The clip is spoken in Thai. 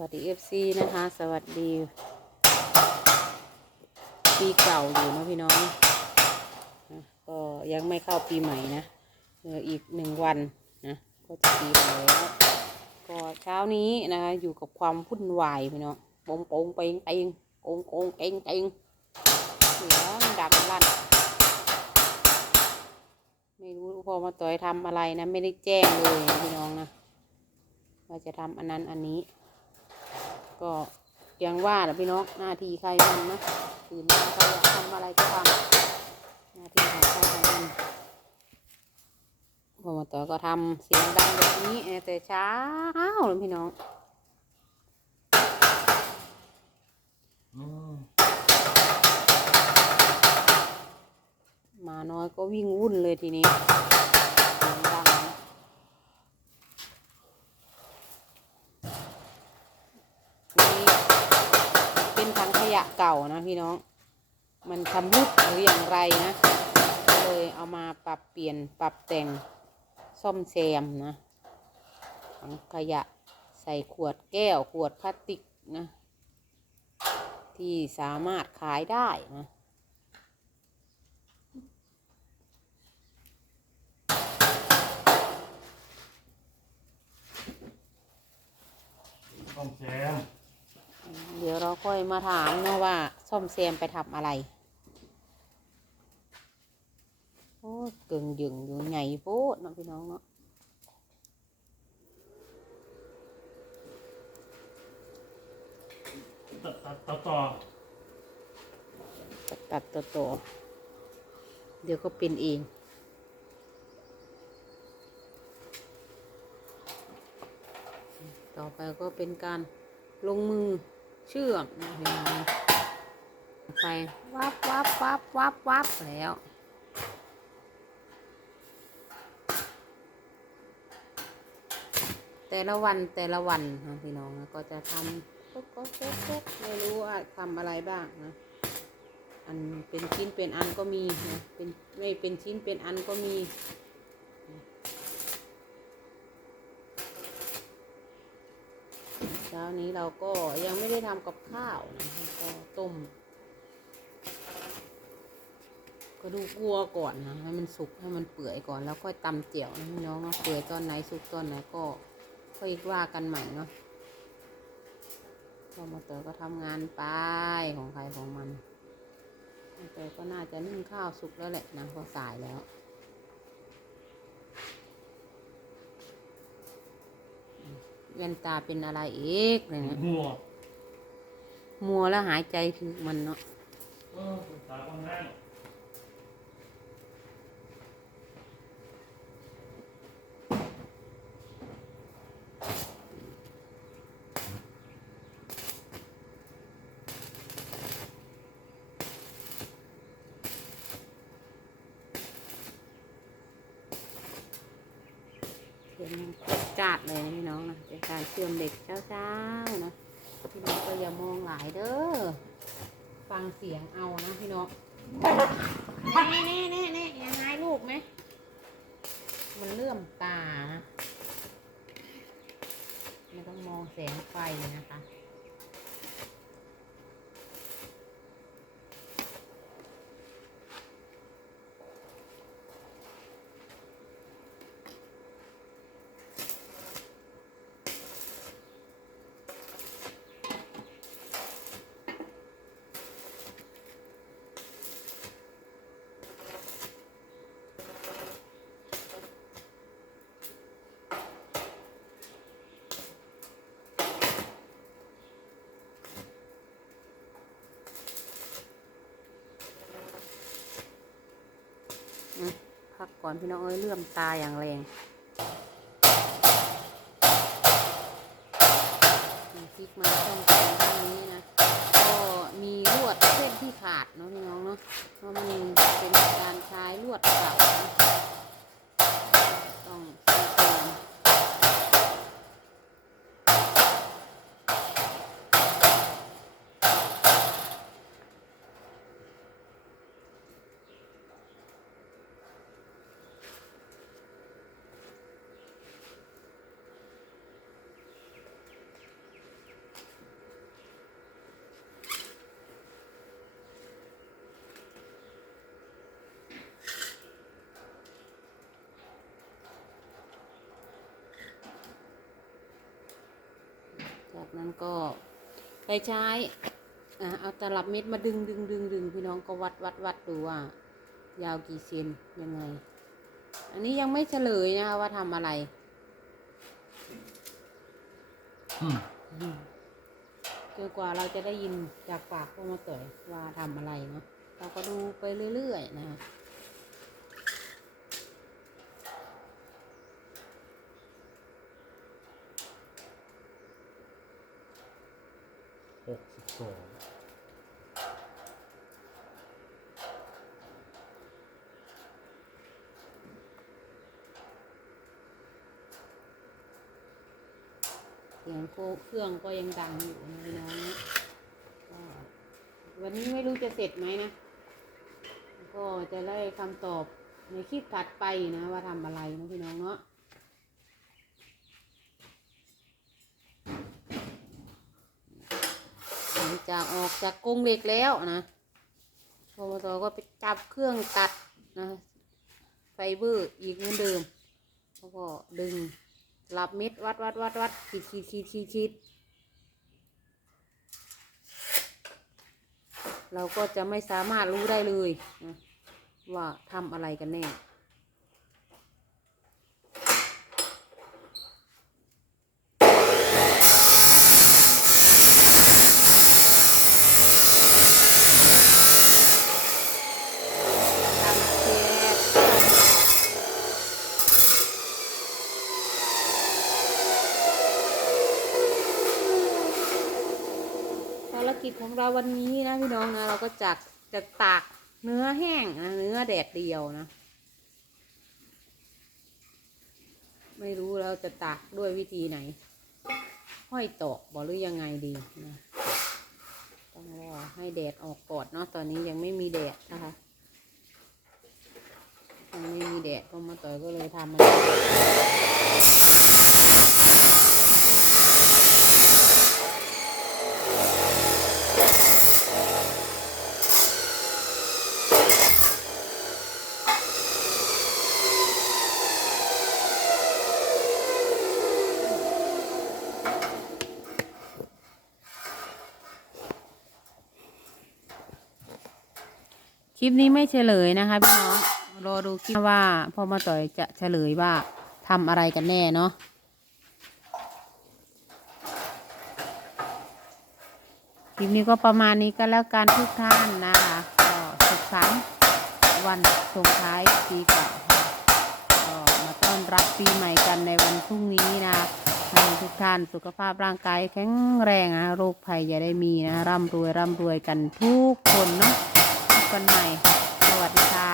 วัสดีเอฟซีนะคะ สวัสดีปีเก่าอยู่นะพี่น้องนะก็ยังไม่เข้าปีใหม่นะอีกหนึ่งวันนะก็จะปีใหม่แล้วก็เช้านี้นะคะอยู่กับความวุ่นวายพี่น้องโปงโปงเปงเปงโกงโกงเกงเกงเสียงดังลั่นไม่รู้พอมาต่อยทำอะไรนะ ไม่ได้แจ้งเลยพี่น้องนะว่าจะทำอันนั้นอันนี้ ก็ยังว่าแหละพี่น้องหน้าที่ใครมันนะตื่นมาใครอยากทำอะไรก็ทำหน้าที่ของใครของมันพอมาต่อยก็ทำเสียงดังแบบนี้เออแต่เช้าเลยพี่น้องอืมหมาน้อยก็วิ่งวุ่นเลยทีนี้เสียงดังนะนี่เป็นถังข ยะเก่านะพี่น้อง มันชำรุดหรืออย่างไรนะก็เลยเอามาปรับเปลี่ยนปรับแต่งซ่อมแซมนะถังขยะใส่ขวดแก้วขวดพลาสติกนะ ที่สามารถขายได้นะต้องแซม ค่อยมาถามนะว่าซ่อมแซมไปทำอะไร โอ้ยเกิงยึงอยู่ใหญ่โพดเนาะพี่น้องเนาะตัดตัดต่อต่อตัดตัดต่อต่อเดี๋ยวก็เป็นเองต่อไปก็เป็นการลงมือ เชื่อมนะพี่น้องไปวับวับวับวับวับแล้ว แต่ละวันแต่ละวันนะพี่น้องนะก็จะทำก็ก็ก็ก็ไม่รู้ว่าทำอะไรบ้างนะอันเป็นชิ้นเป็นอันก็มีนะเป็นไม่เป็นชิ้นเป็นอันก็มี ช้านี้เราก็ยังไม่ได้ทำกับข้าวนะก็ต้มก็ดูกลัวก่อนนะให้มันสุกให้มันเปื่อยก่อนแล้วค่อยตำเจียวนะพี่น้องเปื่อยตอนไหนสุกตอนไหนก็ค่อยว่ากันใหม่เนาะพอมาเตอก็ทำงานไปของใครของมันมเตอก็น่าจะนึ่งข้าวสุกแล้วแหละนะพอสายแล้ว แว่นตาเป็นอะไรอีกเลยเนี่ยหัวมัวแล้วหายใจถึงมันเนาะ เออศึกษาคนนั้ นจาดเลยพี่น้องนะเป็นการเชื่อมเด็กเช้าๆนะพี่น้องก็อย่ามองหลายเด้อฟังเสียงเอานะพี่น้องแน่แน่แน่แน่ยังไงลูกไหมมันเลื่อมตานะไม่ต้องมองแสงไฟนะคะ อืม พักก่อนพี่น้องเอ้ยเลื่อมตาอย่างแรงพลิกมาช่องแสงทางนี้นะ ก็มีลวดเส้นที่ขาดเนาะพี่น้องเนาะเพราะมันเป็นการใช้ลวดเก่านะต้องซ่อมแซม จากนั้นก็ไปใช้อะเอาตลับเม็ดมาดึงดึงดึงดึงพี่น้องก็วัดวัดวัดดูว่า ยาวกี่เซนยังไง อันนี้ยังไม่เฉลยนะคะว่าทำอะไรอืมจนกว่าเราจะได้ยินจากปากพวกมาเตยว่าทำอะไรเนาะเราก็ดูไปเรื่อยๆนะคะ กสิบสองเสียงโคเครื่องก็ยังดังอยู่นะน้องวันนี้ไม่รู้จะเสร็จไหมนะ ก็จะได้คำตอบในคลิปถัดไปนะว่าทำอะไรนะพี่น้องเนาะ หลัง จากออกจากกรงเหล็กแล้วนะพอตก็ไปจับเครื่องตัดนะไฟเบอร์อีกเหมือนเดิมแล้วก็ดึงรับเม็ดวัดวัดวัดวัดขีดขีดขีดขีดขีดเราก็จะไม่สามารถรู้ได้เลยนะว่าทำอะไรกันแน่ ทำเค้กภารกิจ ของเราวันนี้นะพี่น้องนะเราก็จักจะตากเนื้อแห้งนะเนื้อแดดเดียวนะ ไม่รู้เราจะตากด้วยวิธีไหน ห้อยตอกบอกหรือยังไงดีนะต้องรอให้แดดออกก่อนเนาะตอนนี้ยังไม่มีแดดนะคะยังไม่มีแดดก็มาต่อยก็เลยทำมัน ลิปนี้ไม่เฉลยนะคะพี่น้องรอดูคลิปว่าพ่อมาต่อยจะเฉลยว่าทำอะไรกันแน่เนาะคลิปนี้ก็ประมาณนี้ก็แล้วกันทุกท่านนะคะก็สุขสันต์วันส่งท้ายปีเก่าก็มาต้อนรับปีใหม่กันในวันพรุ่งนี้นะให้ทุกท่านสุขภาพร่างกายแข็งแรงนะโรคภัยอย่าได้มีนะร่ำรวยร่ำรวยกันทุกคนเนาะ กันใหม่ สวัสดีค่ะ